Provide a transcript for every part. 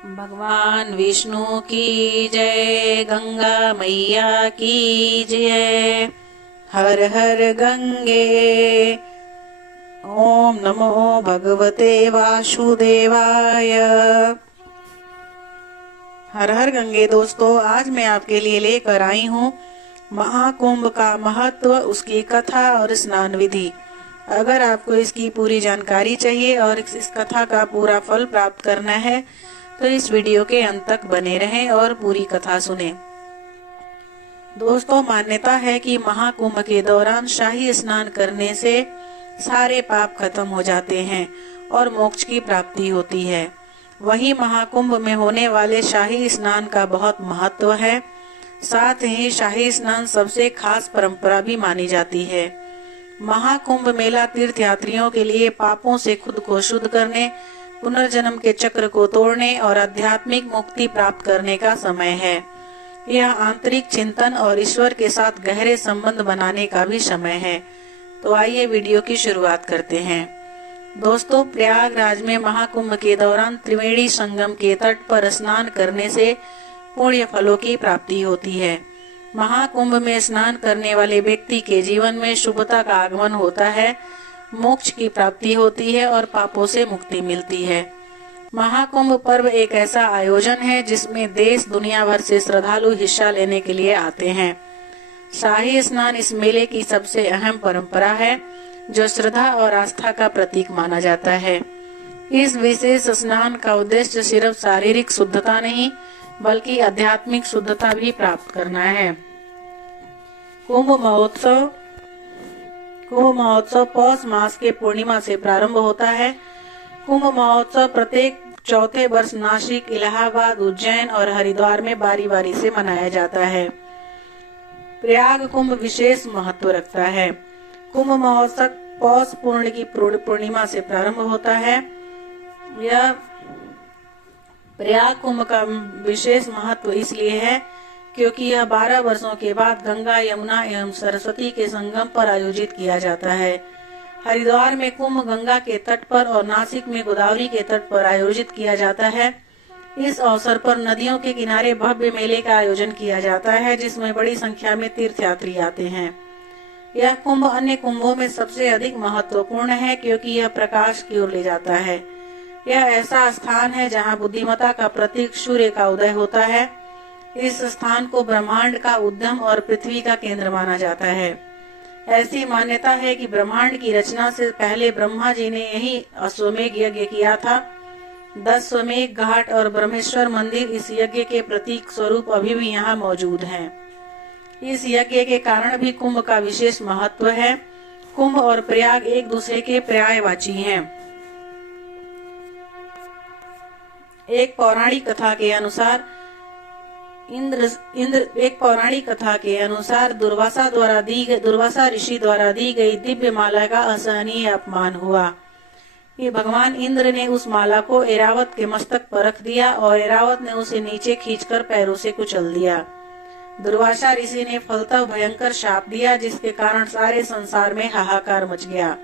भगवान विष्णु की जय, गंगा मैया की जय। हर हर गंगे। ओम नमो भगवते वासुदेवाय। हर हर गंगे दोस्तों, आज मैं आपके लिए लेकर आई हूँ महाकुंभ का महत्व, उसकी कथा और स्नान विधि। अगर आपको इसकी पूरी जानकारी चाहिए और इस कथा का पूरा फल प्राप्त करना है तो इस वीडियो के अंत तक बने रहें और पूरी कथा सुनें। दोस्तों, मान्यता है कि महाकुंभ के दौरान शाही स्नान करने से सारे पाप खत्म हो जाते हैं और मोक्ष की प्राप्ति होती है। वहीं महाकुंभ में होने वाले शाही स्नान का बहुत महत्व है। साथ ही शाही स्नान सबसे खास परंपरा भी मानी जाती है। महाकुंभ मेला तीर्थयात्रियों के लिए पापों से खुद को शुद्ध करने, पुनर्जन्म के चक्र को तोड़ने और आध्यात्मिक मुक्ति प्राप्त करने का समय है। यह आंतरिक चिंतन और ईश्वर के साथ गहरे संबंध बनाने का भी समय है। तो आइए वीडियो की शुरुआत करते हैं। दोस्तों, प्रयागराज में महाकुंभ के दौरान त्रिवेणी संगम के तट पर स्नान करने से पुण्य फलों की प्राप्ति होती है। महाकुंभ में स्नान करने वाले व्यक्ति के जीवन में शुभता का आगमन होता है, मोक्ष की प्राप्ति होती है और पापों से मुक्ति मिलती है। महाकुंभ पर्व एक ऐसा आयोजन है जिसमें देश दुनिया भर से श्रद्धालु हिस्सा लेने के लिए आते हैं। शाही स्नान इस मेले की सबसे अहम परंपरा है, जो श्रद्धा और आस्था का प्रतीक माना जाता है। इस विशेष स्नान का उद्देश्य सिर्फ शारीरिक शुद्धता नहीं बल्कि आध्यात्मिक शुद्धता भी प्राप्त करना है। कुंभ महोत्सव पौष मास के पूर्णिमा से प्रारंभ होता है। कुंभ महोत्सव प्रत्येक चौथे वर्ष नासिक, इलाहाबाद, उज्जैन और हरिद्वार में बारी बारी से मनाया जाता है। प्रयाग कुंभ विशेष महत्व रखता है। कुंभ महोत्सव पौष पूर्ण की पूर्णिमा से प्रारंभ होता है। यह प्रयाग कुंभ का विशेष महत्व इसलिए है क्योंकि यह 12 वर्षों के बाद गंगा, यमुना एवं सरस्वती के संगम पर आयोजित किया जाता है। हरिद्वार में कुंभ गंगा के तट पर और नासिक में गोदावरी के तट पर आयोजित किया जाता है। इस अवसर पर नदियों के किनारे भव्य मेले का आयोजन किया जाता है, जिसमें बड़ी संख्या में तीर्थयात्री आते हैं। यह कुंभ अन्य कुंभों में सबसे अधिक महत्वपूर्ण है क्योंकि यह प्रकाश की ओर ले जाता है। यह ऐसा स्थान है जहां बुद्धिमत्ता का प्रतीक सूर्य का उदय होता है। इस स्थान को ब्रह्मांड का उद्गम और पृथ्वी का केंद्र माना जाता है। ऐसी मान्यता है कि ब्रह्मांड की रचना से पहले ब्रह्मा जी ने यही अश्वमेघ यज्ञ किया था। 10 स्वमेघ घाट और ब्रह्मेश्वर मंदिर इस यज्ञ के प्रतीक स्वरूप अभी भी यहाँ मौजूद हैं। इस यज्ञ के कारण भी कुंभ का विशेष महत्व है। कुंभ और प्रयाग एक दूसरे के पर्यायवाची हैं। एक पौराणिक कथा के अनुसार दुर्वासा ऋषि द्वारा दी गई दिव्य माला का असहनीय अपमान हुआ। ये भगवान इंद्र ने उस माला को ऐरावत के मस्तक पर रख दिया और ऐरावत ने उसे नीचे खींचकर पैरों से कुचल दिया। दुर्वासा ऋषि ने फलतः भयंकर शाप दिया, जिसके कारण सारे संसार में हाहाकार मच गया।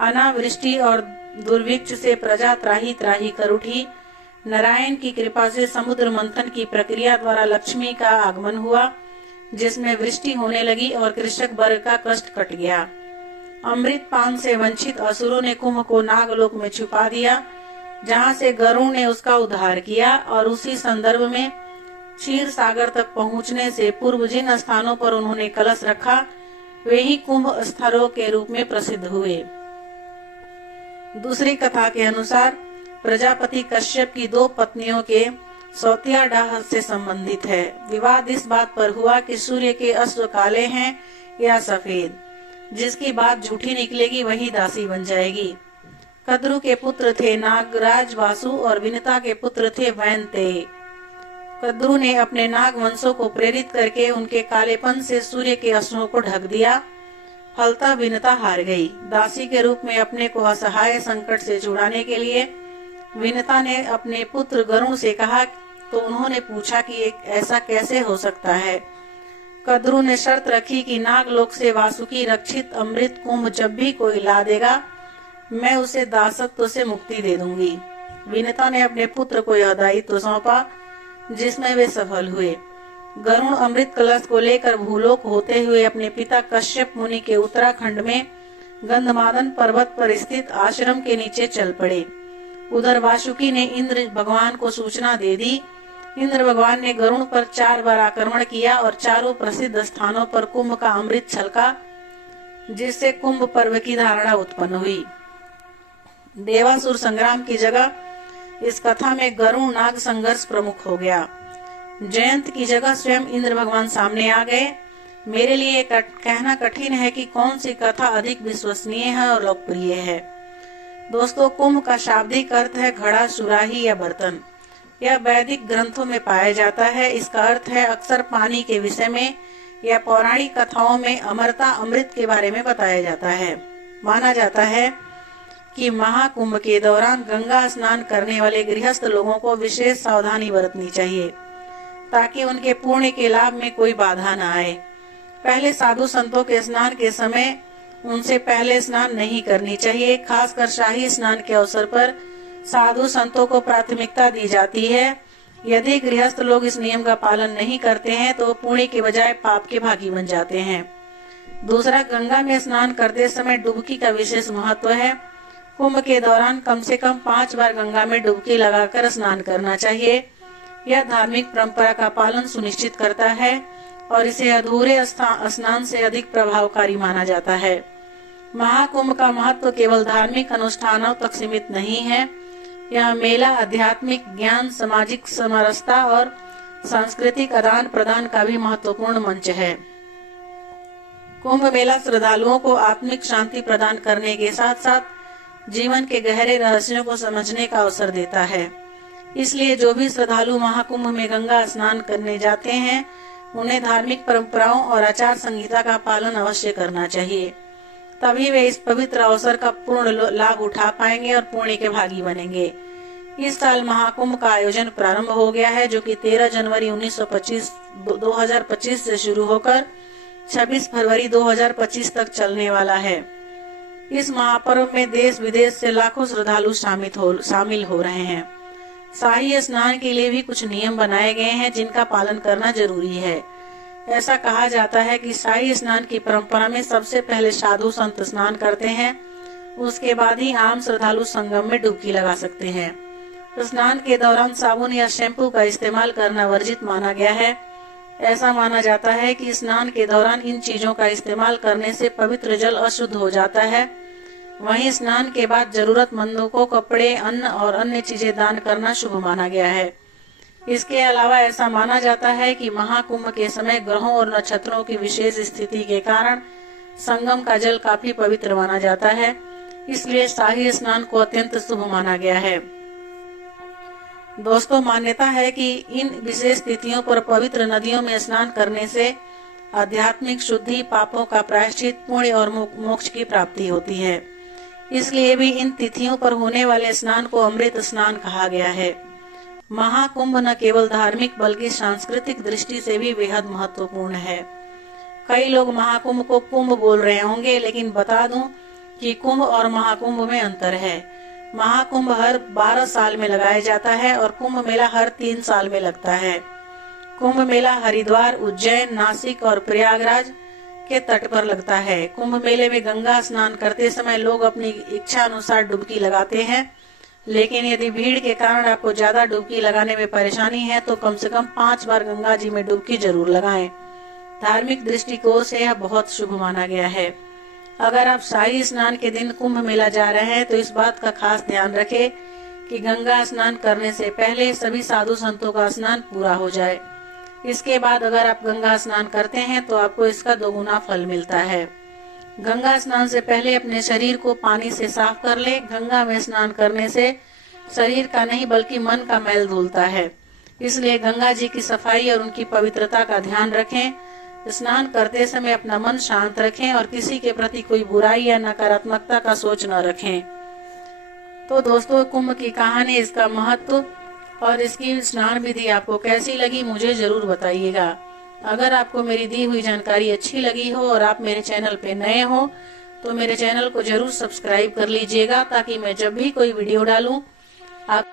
अनावृष्टि और दुर्भिक्ष से प्रजा त्राही त्राही कर उठी। नारायण की कृपा से समुद्र मंथन की प्रक्रिया द्वारा लक्ष्मी का आगमन हुआ, जिसमें वृष्टि होने लगी और कृषक वर्ग का कष्ट कट गया। अमृत पान से वंचित असुरों ने कुंभ को नागलोक में छुपा दिया, जहां से गरुड़ ने उसका उद्धार किया। और उसी संदर्भ में क्षीर सागर तक पहुंचने से पूर्व जिन स्थानों पर उन्होंने कलश रखा, वे ही कुंभ स्थलों के रूप में प्रसिद्ध हुए। दूसरी कथा के अनुसार प्रजापति कश्यप की 2 पत्नियों के सौतिया डाह से संबंधित है। विवाद इस बात पर हुआ कि सूर्य के अश्व काले हैं या सफेद। जिसकी बात झूठी निकलेगी वही दासी बन जाएगी। कद्रु के पुत्र थे नागराज वासु और विनता के पुत्र थे वैनते। कद्रु ने अपने नाग वंशों को प्रेरित करके उनके कालेपन से सूर्य के अश्वों को ढक दिया। फलतः विनता हार गई। दासी के रूप में अपने को असहाय संकट से छुड़ाने के लिए विनता ने अपने पुत्र गरुड़ से कहा, तो उन्होंने पूछा कि ऐसा कैसे हो सकता है। कद्रु ने शर्त रखी कि नागलोक से वासुकी रक्षित अमृत कुंभ जब भी कोई ला देगा, मैं उसे दासत्व से मुक्ति दे दूंगी। विनीता ने अपने पुत्र को यह दायित्व सौंपा, जिसमें वे सफल हुए। गरुण अमृत कलश को लेकर भूलोक होते हुए अपने पिता कश्यप मुनि के उत्तराखंड में गंधमादन पर्वत पर स्थित आश्रम के नीचे चल पड़े। उधर वासुकी ने इंद्र भगवान को सूचना दे दी। इंद्र भगवान ने गरुण पर 4 बार आक्रमण किया और चारों प्रसिद्ध स्थानों पर कुंभ का अमृत छलका, जिससे कुंभ पर्व की धारणा उत्पन्न हुई। देवासुर संग्राम की जगह इस कथा में गरुण नाग संघर्ष प्रमुख हो गया। जयंत की जगह स्वयं इंद्र भगवान सामने आ गए। मेरे लिए कहना कठिन है कि कौन सी कथा अधिक विश्वसनीय है और लोकप्रिय है। दोस्तों, कुंभ का शाब्दिक अर्थ है घड़ा, सुराही या बर्तन। यह वैदिक ग्रंथों में पाया जाता है। इसका अर्थ है अक्सर पानी के विषय में या पौराणिक कथाओं में अमरता, अमृत के बारे में बताया जाता है। माना जाता है कि महाकुंभ के दौरान गंगा स्नान करने वाले गृहस्थ लोगों को विशेष सावधानी बरतनी चाहिए, ताकि उनके पुण्य के लाभ में कोई बाधा न आए। पहले साधु संतों के स्नान के समय उनसे पहले स्नान नहीं करनी चाहिए। खासकर शाही स्नान के अवसर पर साधु संतों को प्राथमिकता दी जाती है। यदि गृहस्थ लोग इस नियम का पालन नहीं करते हैं तो पुण्य के बजाय पाप के भागी बन जाते हैं। दूसरा, गंगा में स्नान करते समय डुबकी का विशेष महत्व है। कुंभ के दौरान कम से कम 5 बार गंगा में डुबकी लगाकर स्नान करना चाहिए। यह धार्मिक परंपरा का पालन सुनिश्चित करता है और इसे अधूरे स्नान से अधिक प्रभावकारी माना जाता है। महाकुंभ का महत्व केवल धार्मिक अनुष्ठानों तक सीमित नहीं है। यह मेला आध्यात्मिक ज्ञान, सामाजिक समरसता और सांस्कृतिक आदान प्रदान का भी महत्वपूर्ण मंच है। कुंभ मेला श्रद्धालुओं को आत्मिक शांति प्रदान करने के साथ साथ जीवन के गहरे रहस्यों को समझने का अवसर देता है। इसलिए जो भी श्रद्धालु महाकुंभ में गंगा स्नान करने जाते हैं, उन्हें धार्मिक परंपराओं और आचार संहिता का पालन अवश्य करना चाहिए। तभी वे इस पवित्र अवसर का पूर्ण लाभ उठा पाएंगे और पुण्य के भागी बनेंगे। इस साल महाकुंभ का आयोजन प्रारंभ हो गया है, जो कि 13 जनवरी 2025 से शुरू होकर 26 फरवरी 2025 तक चलने वाला है। इस महापर्व में देश विदेश से लाखों श्रद्धालु शामिल हो रहे हैं। शाही स्नान के लिए भी कुछ नियम बनाए गए हैं, जिनका पालन करना जरूरी है। ऐसा कहा जाता है कि शाही स्नान की परंपरा में सबसे पहले साधु संत स्नान करते हैं, उसके बाद ही आम श्रद्धालु संगम में डुबकी लगा सकते हैं। स्नान के दौरान साबुन या शैम्पू का इस्तेमाल करना वर्जित माना गया है। ऐसा माना जाता है कि स्नान के दौरान इन चीजों का इस्तेमाल करने से पवित्र जल अशुद्ध हो जाता है। वहीं स्नान के बाद जरूरतमंदों को कपड़े, अन्न और अन्य चीजें दान करना शुभ माना गया है। इसके अलावा ऐसा माना जाता है कि महाकुंभ के समय ग्रहों और नक्षत्रों की विशेष स्थिति के कारण संगम का जल काफी पवित्र माना जाता है। इसलिए शाही स्नान को अत्यंत शुभ माना गया है। दोस्तों, मान्यता है कि इन विशेष तिथियों पर पवित्र नदियों में स्नान करने से आध्यात्मिक शुद्धि, पापों का प्रायश्चित, पुण्य और मोक्ष की प्राप्ति होती है। इसलिए भी इन तिथियों पर होने वाले स्नान को अमृत स्नान कहा गया है। महाकुंभ न केवल धार्मिक बल्कि सांस्कृतिक दृष्टि से भी बेहद महत्वपूर्ण है। कई लोग महाकुंभ को कुंभ बोल रहे होंगे, लेकिन बता दूं कि कुंभ और महाकुंभ में अंतर है। महाकुंभ हर 12 साल में लगाया जाता है और कुंभ मेला हर 3 साल में लगता है। कुंभ मेला हरिद्वार, उज्जैन, नासिक और प्रयागराज के तट पर लगता है। कुंभ मेले में गंगा स्नान करते समय लोग अपनी इच्छा अनुसार डुबकी लगाते हैं, लेकिन यदि भीड़ के कारण आपको ज्यादा डुबकी लगाने में परेशानी है तो कम से कम 5 बार गंगा जी में डुबकी जरूर लगाएं। धार्मिक दृष्टिकोण से यह बहुत शुभ माना गया है। अगर आप शाही स्नान के दिन कुंभ मेला जा रहे हैं तो इस बात का खास ध्यान रखें कि गंगा स्नान करने से पहले सभी साधु संतों का स्नान पूरा हो जाए। इसके बाद अगर आप गंगा स्नान करते हैं तो आपको इसका 2 गुना फल मिलता है। गंगा स्नान से पहले अपने शरीर को पानी से साफ कर ले। गंगा में स्नान करने से शरीर का नहीं बल्कि मन का मैल धुलता है। इसलिए गंगा जी की सफाई और उनकी पवित्रता का ध्यान रखें। स्नान करते समय अपना मन शांत रखें और किसी के प्रति कोई बुराई या नकारात्मकता का सोच न रखें। तो दोस्तों, कुंभ की कहानी, इसका महत्व और इसकी स्नान विधि आपको कैसी लगी मुझे जरूर बताइएगा। अगर आपको मेरी दी हुई जानकारी अच्छी लगी हो और आप मेरे चैनल पे नए हो तो मेरे चैनल को जरूर सब्सक्राइब कर लीजिएगा, ताकि मैं जब भी कोई वीडियो डालूं आप